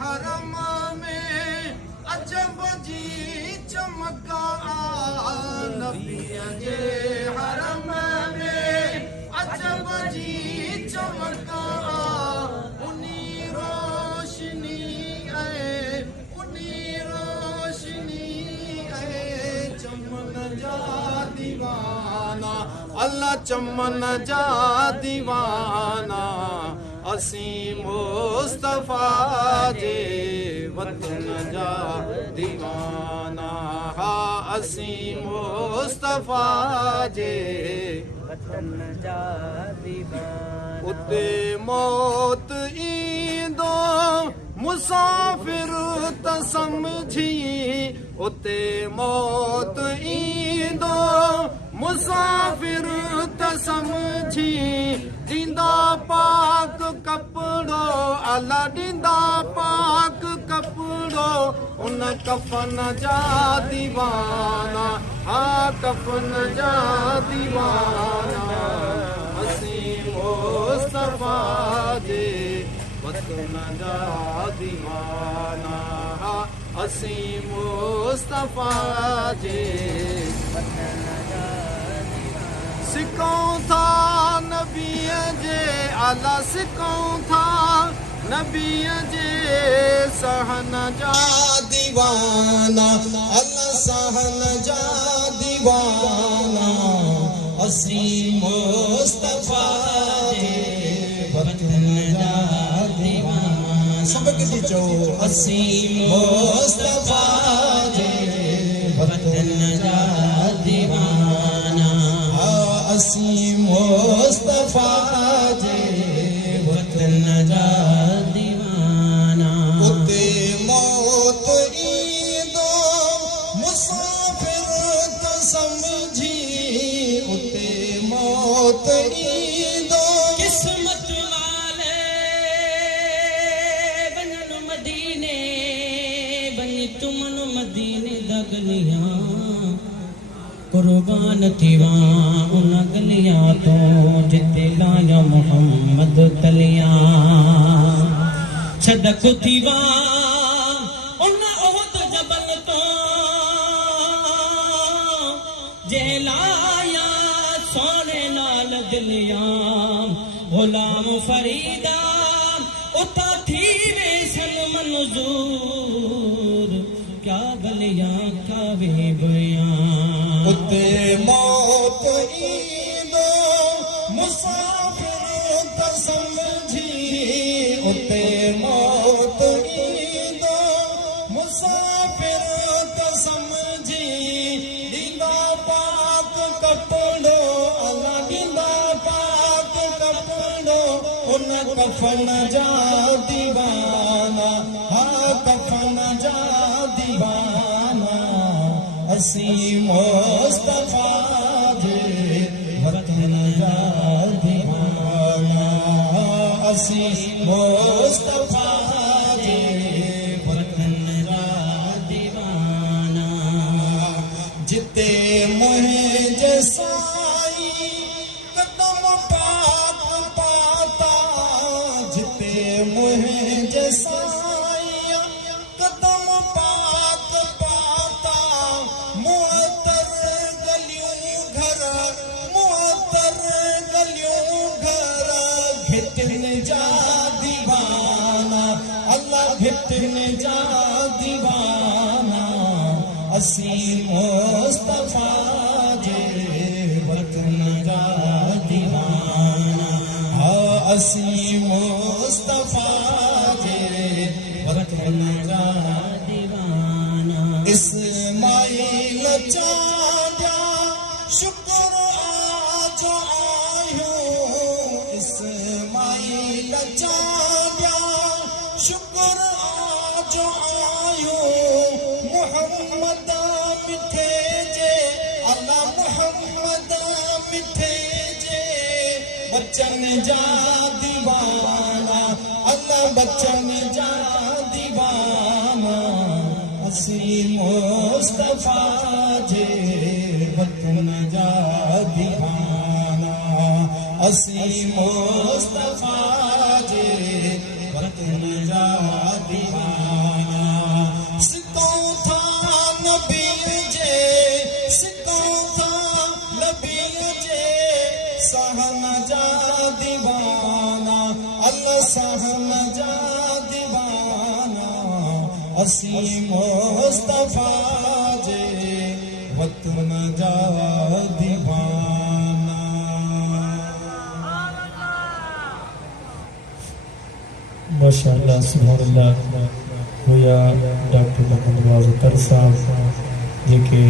हरम में अजब जी चमका नबीअ जे हरम में अजब जी चमका उनी रोशनी चमन जा दीवाना अल्लाह चमन जा दीवाना असीं मुस्तफा जे वतन जा दीवाना हा असीं मुस्तफा जे वतन जा दीवाना उते मौत ईंदो मुसाफिर त समझी उते मौत ईंदो मुसाफिर त समझी ॾींदा पाक कपिड़ो अला ॾींदा पाक कपिड़ो उन कफन जा दीवाना हा कफन जा दीवाना असीं मुस्तफा जे वतन जा दीवाना हा असीं मुस्तफा जे वतन जा सिकूं था नबीअ जे आला सिकूं था नबीअ जे सहन जा दीवाना अल्लाह सहन जा दीवाना असीं मुस्तफा जे वतन जा दीवाना सब किसी चो असीं मुस्तफा जे वतन जा दीवाना असीं मुस्तफा जे वतन जा दीवाना उते मौत ईंदो मुसाफिर त समझी उते मौत ईंदो किस्मत वाले बनन मदीने बनी तुमन मदीने दगलियां कुर्बान थीवा उन गलियां तो जिते लाया मोहम्मद तलियां सदक थीवा उन ओहद जबल तो जे लाया सोने नाल दिलियां गुलाम फरीदा उता थी वे सन मंजूर क्या गलियां क्या वे बयां उते मौत ईंदो मुसाफिर त समझी उते मौत ईंदो मुसाफिर त समझी ॾींदा पाक कपिड़ो अल्लाह ॾींदा पाक कपिड़ो उन कफन जा दीवाना हा कफन जा दीवाना असीं मुस्तफा जे वतन जा दीवाना असीं मुस्तफा जे वतन जा दीवाना जिते मुंहिंजे साईं कदम पाक पाता जिते मुंहिंजे साईं कदम पाक पाता मुअत्तर गलियूं घर भितिन जा दीवाना अल्लाह भितिन जा दीवाना असीं मुस्तफा जे वतन जा दीवाना हा असीं मुस्तफा जे वतन जा इस्माइल चांदा शुक्र आज आयो इस्माइल चांदा शुक्र आज आयो मुहम्मद मिठे जे अल्लाह मुहम्मद मिठे जे बच्चन जा दीवाना अल्लाह बच्चन जा दीवाना असी मुस्तफा जे वतन जा दीवाना असी मुस्तफा जे वतन जा दीवाना सिकों था नबी जे सिकों था नबी जे सहन जा दीवाना अल्लाह सहन जा दीवाना असी मुस्तफा जे वतन जा दीवाना। माशाअल्लाह सुभानअल्लाह। हुया डॉक्टर मोहम्मद नवाज़ अतर साहब जेके